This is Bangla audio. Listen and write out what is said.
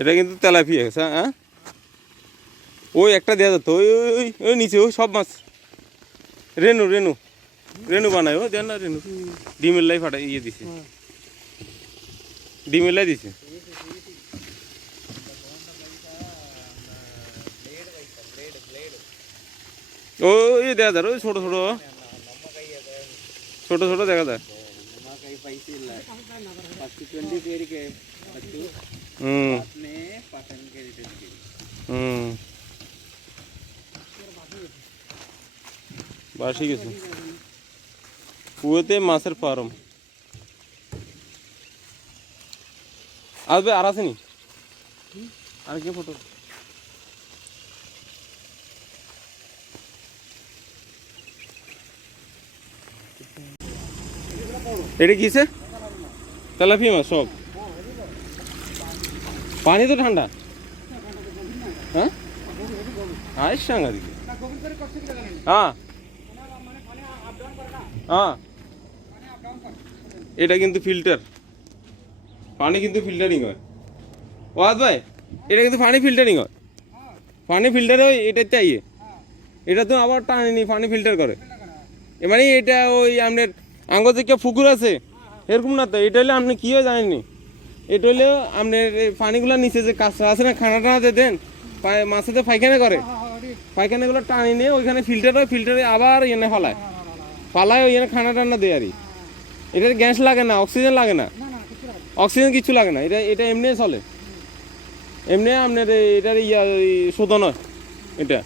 এটা কিন্তু তেলাপিয়া গেছে। হ্যাঁ ওই একটা দেওয়া যেত, ওই ওই ওই নিচে ওই সব মাছ। রেনু রেনু রেনু বানায়, ও দেন না রেনু ডিমের লাই ফাটা ইয়ে দিছে, ডিমের লাই দিছে। ওই দেখা যায় ওই ছোট ছোট ছোট ছোট দেখা যায়। বাসি গেছে কুয়েতে মাছের ফার্ম। আসবে আর আসেনি আর কি ফটো। এটা কিসে তেলাপিয়া মাছ সব? পানি তো ঠান্ডা। হ্যাঁ আয়ের সাঙ্গা দিকে। হ্যাঁ হ্যাঁ এটা কিন্তু ফিল্টার, পানি কিন্তু ফিল্টারিং হয়। ওয়াদ ভাই এটা কিন্তু পানি ফিল্টারিং হয়, পানি ফিল্টার হয় এটাতে আইয়ে। এটা তো আবার টানেনি, পানি ফিল্টার করে। মানে এটা ওই আপনার আঙ্গ যে পুকুর আছে এরকম না তো। এটা হলে আপনি কী হয় জানেননি, এটা হলেও আপনার এই পানিগুলো নিচে যে কাঁচরা আছে না, খানা টানাতে দেন মাছে তো পায়খানা করে, পায়খানাগুলো টানি নিয়ে ওইখানে ফিল্টার হয়, ফিল্টারে আবার এনে ফালায় ফালায় ওইখানে খানা টানা দেয় আর কি। এটার গ্যাস লাগে না, অক্সিজেন লাগে না, অক্সিজেন কিছু লাগে না। এটা এটা এমনি চলে, এমনি আপনার এটার ইয়া শোধন হয় এটা।